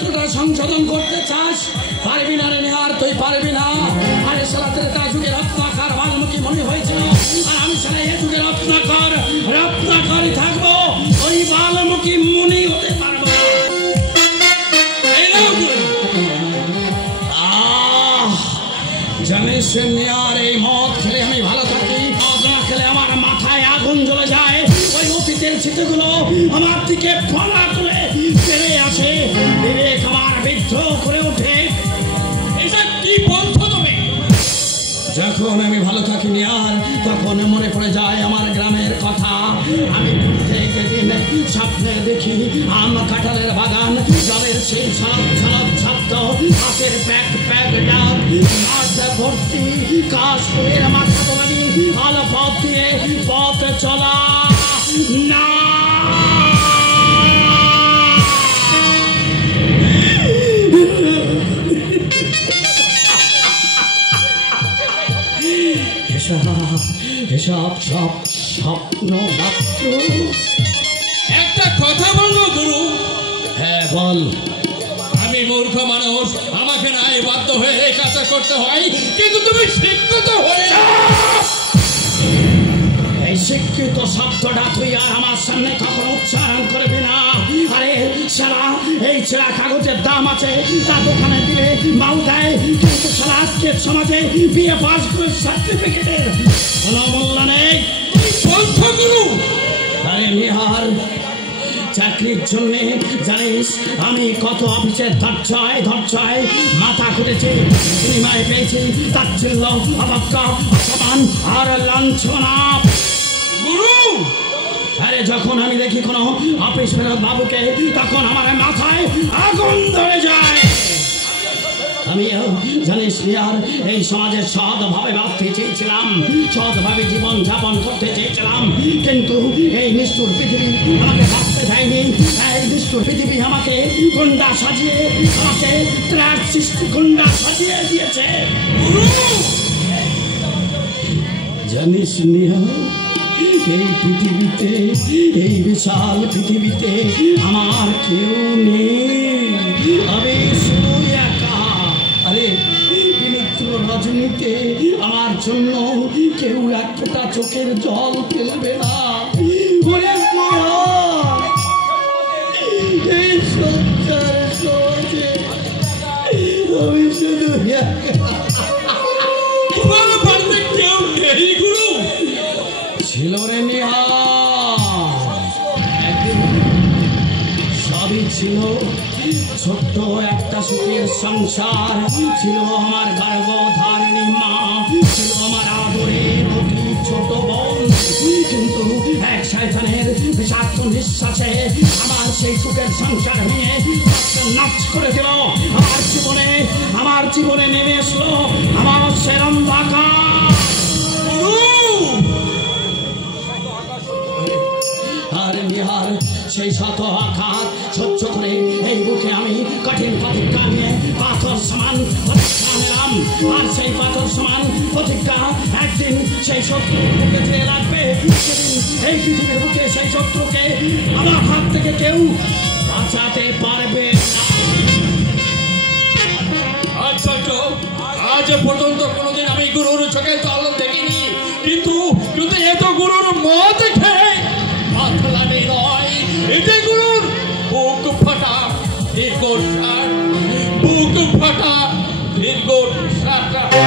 চরিত্রটা সংশোধন করতে চাস? পারবি না রে নিহার, তুই পারবি না। আরে শালা ত্রেতা যুগে রত্নাকর বাল্মীকি মনে হয়েছিল, আর আমি শালা এ যুগে রত্নাকরই থাকবো, ওই বাল্মীকি মুনি হতে পারবো না। জানিস নিহার, এই মদ খেলে আমি ভালো থাকি, মদ না খেলে আমার মাথায় আগুন জ্বলে যায়। ওই অতীতের স্মৃতিগুলো আমার দিকে ফলা তুলে ফেলে আসে, বিবেক আমার বিদ্রোহ করে ওঠে। এটা কি বলছো তুমি? যখন আমি ভালো থাকি নিহার, তখন মনে পড়ে যায় আমার গ্রামের কথা। আমি প্রত্যেক দিন স্বপ্নে দেখি আম কাঁঠালের বাগান, জলের সেই ঝলক শব্দ, কাঠের প্যাক প্যাক ডাক, মাঠ ভর্তি কাশফুলের মাথা তোলানি, আলো পথ দিয়ে পথ চলা না। এসব সব স্বপ্ন মাত্র। একটা কথা বলবো গুরু? হ্যাঁ বল। আমি মূর্খ মানুষ, আমাকে না বাধ্য হয়ে এই কাজটা করতে হয়, কিন্তু তুমি শিক্ষিত হয়ে এই শিক্ষিত শব্দটা তুই আর আমার সামনে কখনো উচ্চারণ করবি না। আরে শালা, এই ছেঁড়া কাগজের দাম আছে, তা দোকানে দিলে মাল দেয়, কিন্তু শালা আজকের সমাজে বিয়ে পাস করে সার্টিফিকেটের কোনো মূল্য নেই। বলছো গুরু? আরে নিহার, চাকরির জন্য জানিস আমি কত অফিসের ধর্ষায় মাথা খুঁটেছি, বিনিময়ে পেয়েছি তাচ্ছিল্য, অবজ্ঞা, অপমান আর লাঞ্ছনা। গুরু, আরে যখন আমি দেখি কোনো অফিস ফেরত বাবুকে, তখন আমার মাথায় আগুন ধরে যায়। আমি জানিস নিহার, এই সমাজের সৎভাবে বাঁচতে চেয়েছিলাম, সৎভাবে জীবন যাপন করতে চেয়েছিলাম, কিন্তু এই নিষ্ঠুর পৃথিবী আমাকে ভাবতে দেয়নি। এই নিষ্ঠুর পৃথিবী আমাকে গুন্ডা সাজিয়ে, আমাকে ত্রাস সৃষ্টি গুন্ডা সাজিয়ে দিয়েছে। জানিস নিহার, এই পৃথিবীতে, এই বিশাল পৃথিবীতে আমার কেউ নেই, আমি শুধু একা। আরে বিনিদ্র রজনীতে আমার জন্য কেউ এক ফোঁটা চোখের জল ফেলবে না। এই সংসার সমাজে আমি শুধু একা। ছিল রে একদিন সবই ছিল, ছোট্ট একটা সুখের সংসার ছিল, আমার গর্ভধারিণী মা ছিল, আমার আদরের অতি ছোট বোন, কিন্তু এক শয়তানের বিষাক্ত নিঃশ্বাসে আমার সেই সুখের সংসার ভেঙে নাচ করে দিল। আমার জীবনে নেমে এসলো আমার সেরম বাঁকা। সেই শত আঘাত সহ্য করে এই বুকে আমি কঠিন প্রতিজ্ঞা নিয়ে পাথর সমান প্রতিজ্ঞা নিলাম। আর সেই পাথর সমান প্রতিজ্ঞা একদিন সেই শত্রুকে ফিরে রাখবে। এই পৃথিবীর বুকে সেই শত্রুকে আমার হাত থেকে কেউ বাঁচাতে পারবে না। আজ পর্যন্ত কোনোদিন আমি গুরুর চোখের জল দেখিনি, কিন্তু এত গুরুর মত খেয়ে মাথা নয়, এতে গুরুর বুক ফাটা দীর্ঘ শ্বাস, বুক ফাটা দীর্ঘ শ্বাস।